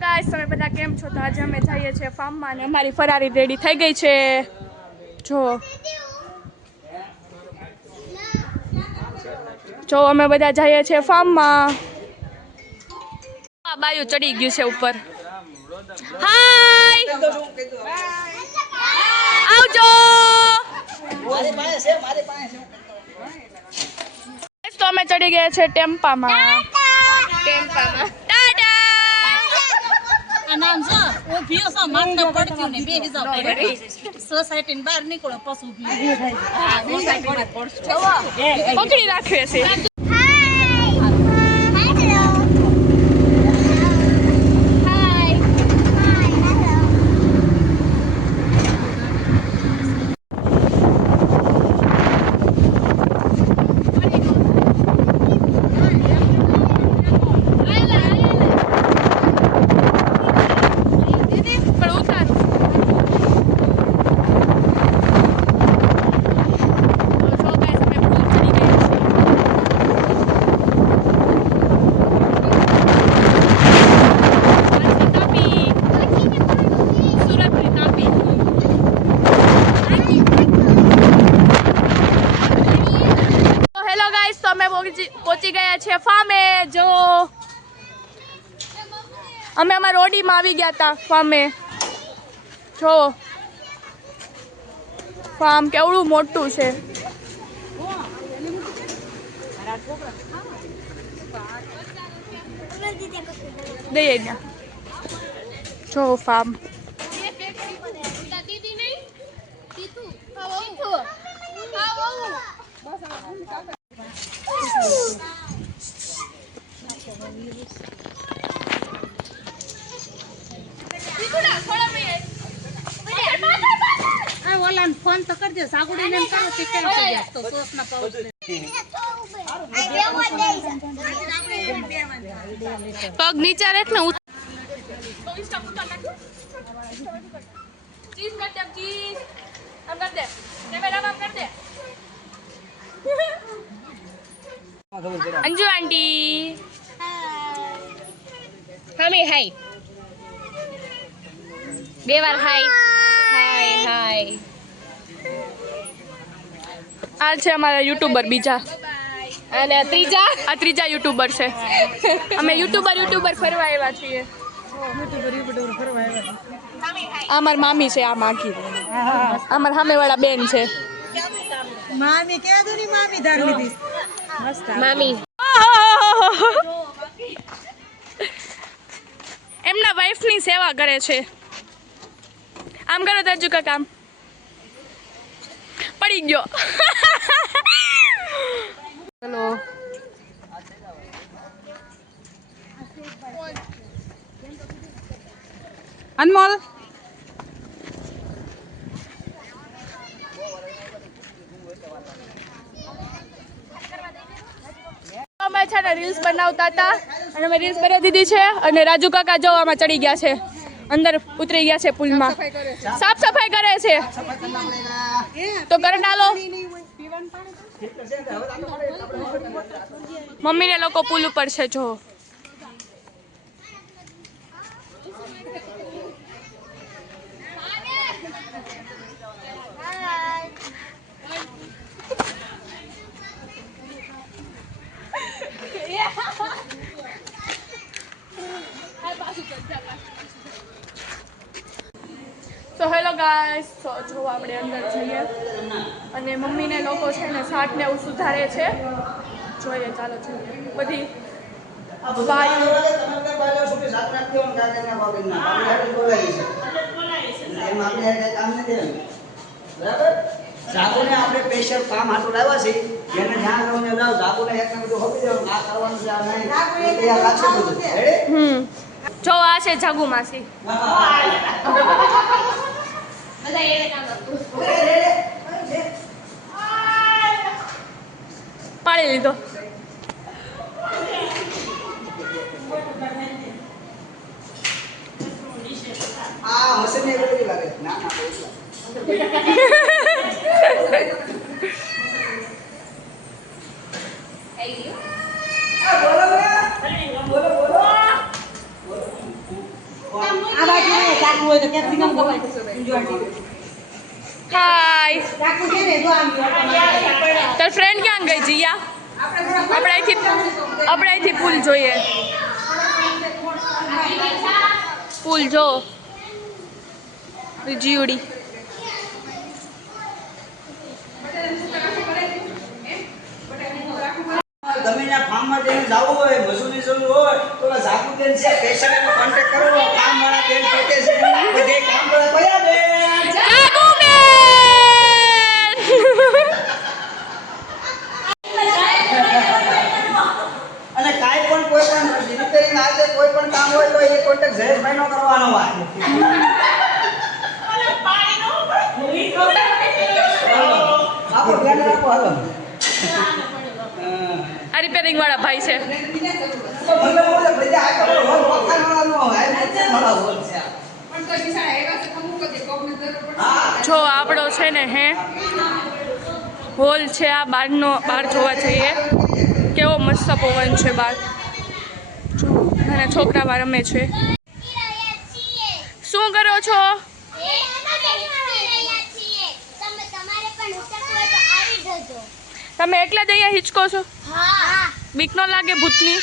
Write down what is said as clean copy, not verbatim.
Guys, તમે બધા કેમ છો? તો આજે અમે જઈએ છીએ ફાર્મમાં અને અમારી ફરારી રેડી થઈ ગઈ છે. જો અમે બધા જઈએ છીએ ફાર્મમાં. આ બાયું ચડી ગયું છે ઉપર. હાય આવજો. તો અમે ચડી ગયા છે ટેમ્પામાં. નામ જો ઉભી છો માથે પડતી ને બે હિસાબ સોસાયટી બહાર નીકળો પછી પકડી રાખે છે. પહોંચી ગયા છે ફાર્મે. જો અમે અમારા રોડીમાં આવી ગયા હતા ફાર્મે. જો ફાર્મ કેવડું મોટું છે. દઈએ ત્યાં જો ફાર્મ. ઓલા ફોન તો કરજો સાગુડી ને કરો કે કેમ થઈ જાય તો સોસ ના પાઉચ પગ નીચે રાખ ને. ચીઝ કર દે, ચીઝ આમ કર દે, કેમેરા આમ કર દે. અંજુ આંટી હમી હાય બે વાર હાય હાય હાય. આ છે અમારા યુટ્યુબર બીજા અને ત્રીજા યુટ્યુબર છે. અમે યુટ્યુબર ફરવા આવ્યા છીએ. અમાર મામી છે. આ માખી અમાર સામેવાળા બેન છે. મામી કે દો ની મામી ધાર લીધી મસ્ત મામી એમના વાઈફની સેવા કરે છે. આમ કરો તાજુ કા કામ પડી ગયો. હેલો અનમોલ અમે છે ને રીલ્સ બનાવતા હતા અને અમે રીલ્સ બનાવી દીધી છે. અને રાજુ કાકા જો આમાં ચડી ગયા છે, અંદર ઉતરી ગયા છે પુલમાં. સાફ સફાઈ કરે છે તો કરી ડાલો. મમ્મી ને લોકો પુલ ઉપર છે. જો તો હેલો ગાઈસ, તો જો આપણે અંદર જઈએ અને મમ્મીને લોકો છે ને શાક ને એવું સુધારે છે. જોઈએ ચાલો જોઈએ. બધી જાગોને આપણે સ્પેશિયલ કામ હાટું લાવ્યા છે. જેને જ્યાં ગમે જાવ જાગોને એકને બધું હોપી દેવાનું. આ કરવાનું છે, આ નહીં તૈયાર રાખશે બધું. રેડી? જો આ છે જાગુ માસી. પાડી લીધો. આ મશીન ને કેવી લાગે? ના ના આ બાજુ નહીં, ચાકુ હોય તો કેપ્સિકમ કપાય. હાય ચાકુ છે ને, જો આમ તાર ફ્રેન્ડ ક્યાં ગઈ જીયા? આપણે અહીંથી પુલ જોઈએ. પુલ જો જીવડી. ગમે ત્યાં ફાર્મમાં જઈને જવું હોય, મજૂરી જરૂર હોય તો ઓલા ઝાકુબેન છે, પેશન્ટનો કોન્ટેક્ટ કરો. કામવાળા બેન પોતે છે, બધે કામ કરે. કયા બેન? અને કાંઈ પણ કોઈ પણ રિપેરિંગ આજે કોઈ પણ કામ હોય તો એ કોન્ટેક્ટ જયેશભાઈનો કરવાનો હોય. આપો ધ્યાન રાખો હાલો. આ રિપેરિંગ વાળા ભાઈ છે. જો આપણો છે ને હે હોલ છે, આ બહાર જોવા જઈએ કેવો મસ્ત પવન છે બહાર. જો અને છોકરાઓ રમે છે. શું કરો છો? તમે એકલા જ અહીંયા હિંચકો છો? બીક ન લાગે ભૂતની?